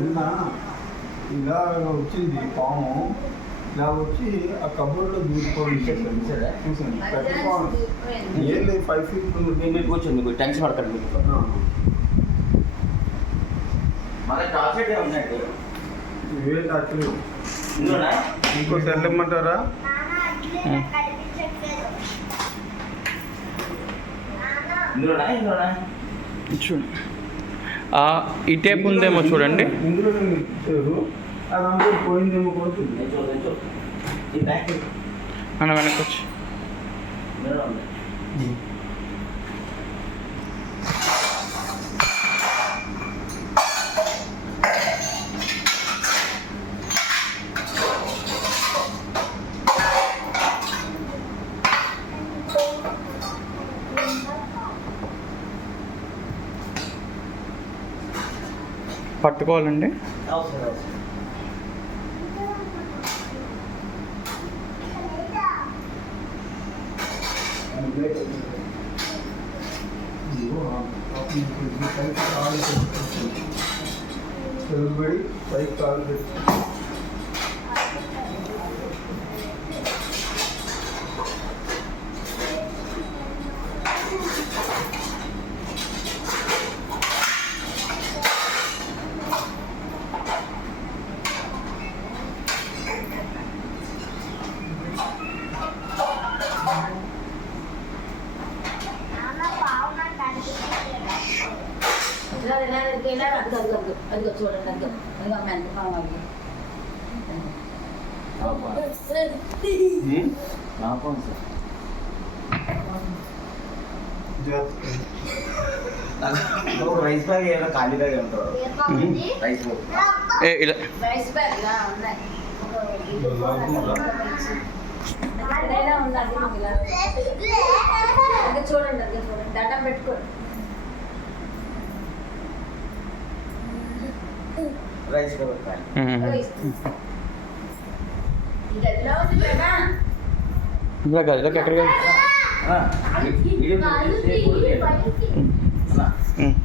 నిన్న ఇలా వచ్చింది పాము, ఇలా వచ్చి ఆ కబోర్డ్లో దూరిపోయింది. చూసాను పెట్టుకోండి. ఏం లేదు 5 feet మీరు కూర్చోండి, మీకు టెన్షన్ పడకండి. మీకు మన టార్చర్ ఉందండి. ఇవే టార్చర్. ఇందులోనా ఇంకో సెల్ ఇమ్మంటారా? ఇందులోనా ఇందులోనా చూడండి, ఈ టేప్ ఉందేమో చూడండి. ఇందులో ఇచ్చారు, అదంతా పోయిందేమో కొడుతుంది. ఈ బ్యాక్ అన్న వెనక్కి వచ్చి ఇందులో ఉంది. పట్టుకోవాలండి. అవసరం తెలుగుబడి పైకి కాలు పెట్టి అదిగో చూడండి, అదిగో అదిగో ఎంత కావాలి. రైస్ బ్యాగ్ ఏమైనా ఖాళీ బ్యాగ్ ఉంటాడు. రైస్ బ్యాగ్ ఇలా రైస్ బ్యాగ్ ఉన్నాయి. ఎక్కడైనా ఉందండి మీకు ఇలా. అది చూడండి, అది చూడండి, దండం పెట్టుకోండి. రైస్ బ్యాగ్ ఇదెలా ఉంది కదా. ఇలా గదిలోకి ఎక్కడికి వీడియో